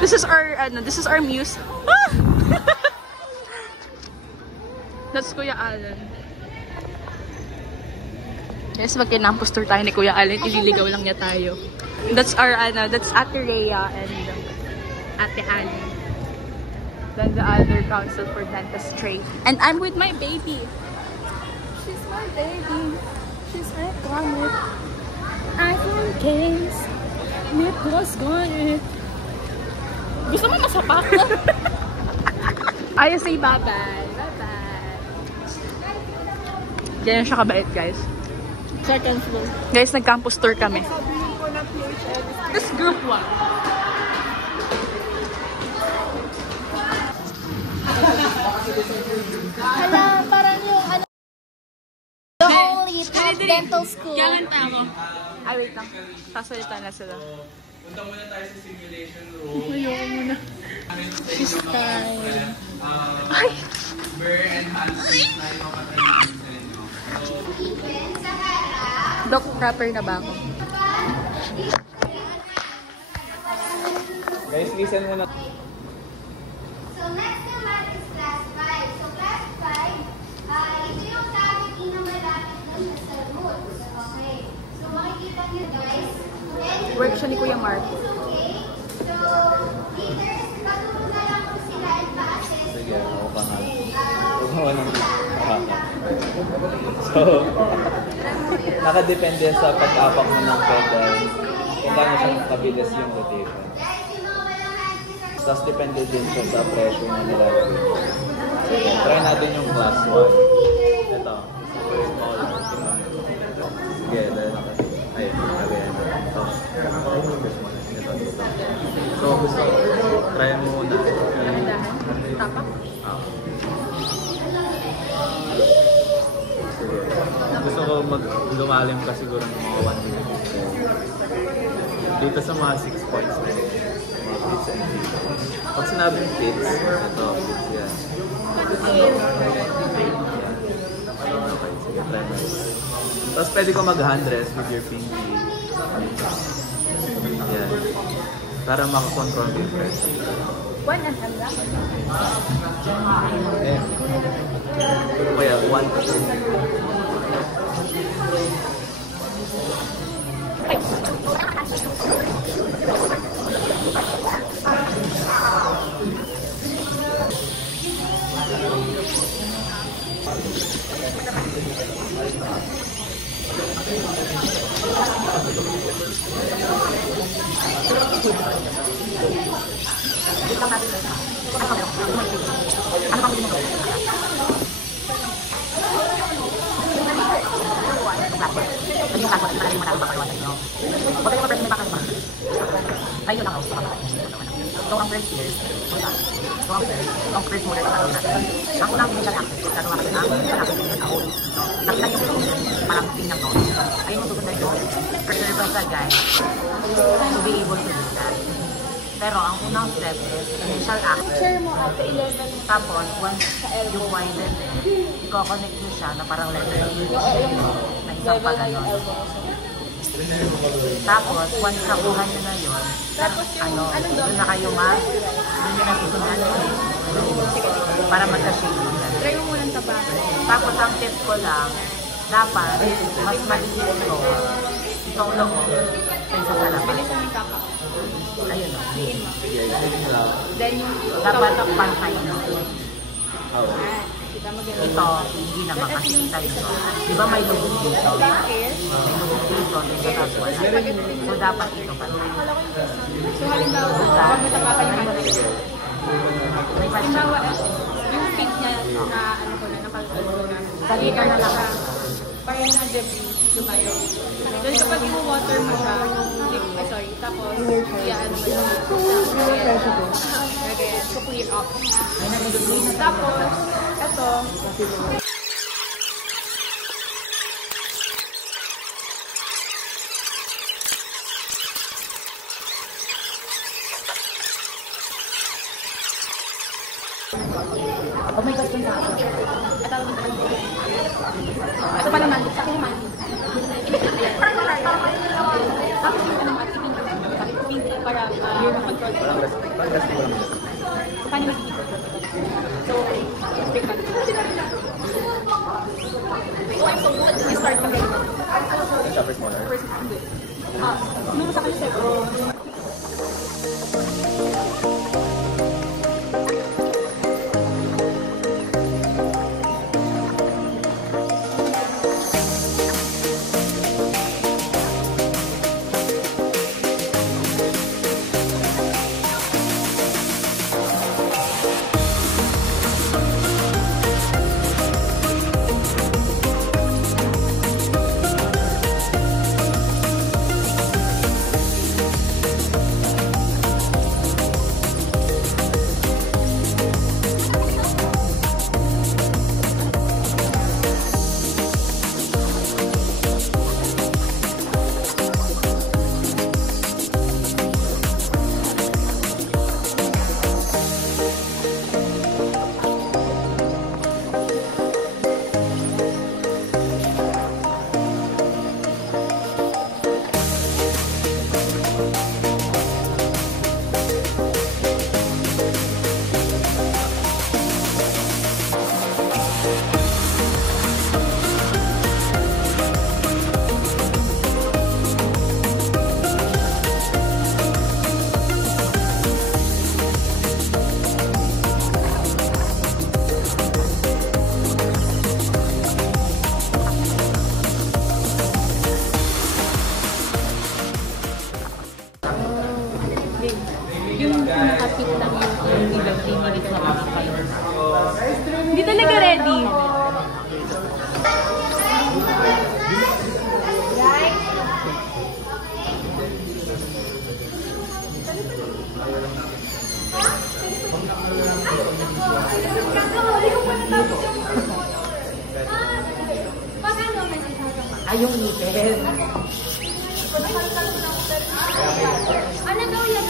This is our muse. That's Kuya Alan. Yes, mag-campus tour tayo ni Kuya Alan. Ililigaw lang niya tayo. That's that's Ate Rhea and Ate Ali. Then the other council for dentistry. And I'm with my baby. She's my baby. She's my garnet. iPhone case. Lip gloss garnet. Gusto mo masapak? I say bye-bye. Ganyan siya kabait, guys. Second floor. Guys, nag-campus tour kami. This group 1. Hala, parang yung the only top dental school. Kailan tayo? Ay, wait lang. Sasalita na sila. Punta muna tayo sa simulation room. Ayoko muna. She's time. Ay! Where enhancements na yung mga natin sa inyo. Doc, proper na ba ako? Guys, listen muna. So next naman is class 5. So class 5, ito yung sabi pinakamalapit dun sa roots. Okay. So makikita niyo guys. Work siya ni Kuya Mark. Okay. So leaders, katulong na lang po sila and pa-assess. Sige, ako pa nga. Huwag mo So, nakadepende sa pag-apak mo ng pedal kung paano siya makabilis yung rotation. Tapos depende din siya sa pressure na nilalagay. Sige, try natin yung class 1. Ito. Small. Sige, dahil ayun, lagayan. Ito. So, gusto ko. Try mo muna. Tapak? Gusto ko lumalim ka siguro ng mga 1 minute. Dito sa mga 6 points na yun. Mga fits and fits. Pag sinabing fits, ito, fits yan. Okay, sige, try mo. Tapos pwede ko mag-hand rest with your pinky. Yan. Para makakontrol yung pressure. 1 and a half. Eh. Kaya 1 to 2. Tayo lang ako sa mga. So, ang first year, ang first muna sa natin. Ako lang yung lalaki, gagawa ka na, nakita niyo ko, parang tingnan ko. Ayun mo susunod ko, preserve sa guys, to be able to do that. Pero ang unang step is initial act. Share mo after 11. Tapos, once you widen it, i-connect nyo siya na parang letter. Na isang pa ganon. Tapos, once nakuha nyo na yun, doon na kayo doon nyo na susunod para magka-shake. Try mo muna ng tabako. Tapos, ang tip ko lang, dapat mas maliit ito, itong loob, kaysa sa labas. Bilisan yung tapak. Ayun o. Then yung Dapat pantay na. kita maganda. Ito, hindi naman kasi kita ito. Di ba may lubog dito? Bakit? May lubog dito, dito tapos. So, dapat ito pantay. So halimbawa, pag may tapakan yung maliit. Halimbawa, yung feet niya na ano ko na, napagod ko na. Salita na lang. Parang na debris, lumayo. Then kapag yung water mo siya, tapos, ano mo siya. Again, so clear up. Tapos, ito, Oh my God, kung sa ako. ito pa naman, sa akin naman. Tapos yung ano, pinky, para yung control. Parang rest ko lang. So, paano magiging? So, take natin. Oh, I'm so good. You start from ganito. Yung chopper smaller. First, hindi. Nung sa kanya second. Yung nakapit lang yung ilaw, hindi ka makakapalo. Hindi talaga ready. Ay, yung ngipin. Ano daw yan?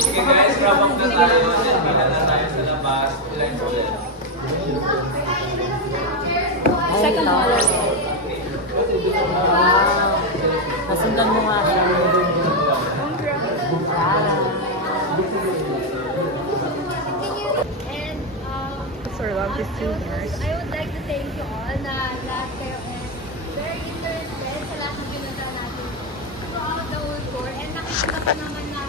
Okay guys, rabang na tayo. Bila na tayo sa labas. Ilan ko ulit. Second one. Nasundan mo nga siya. And Sir, love this seniors. I would like to thank you all na lahat kayo is very interested sa lahat ng ginagawa natin throughout the whole tour. And nakikita ko naman na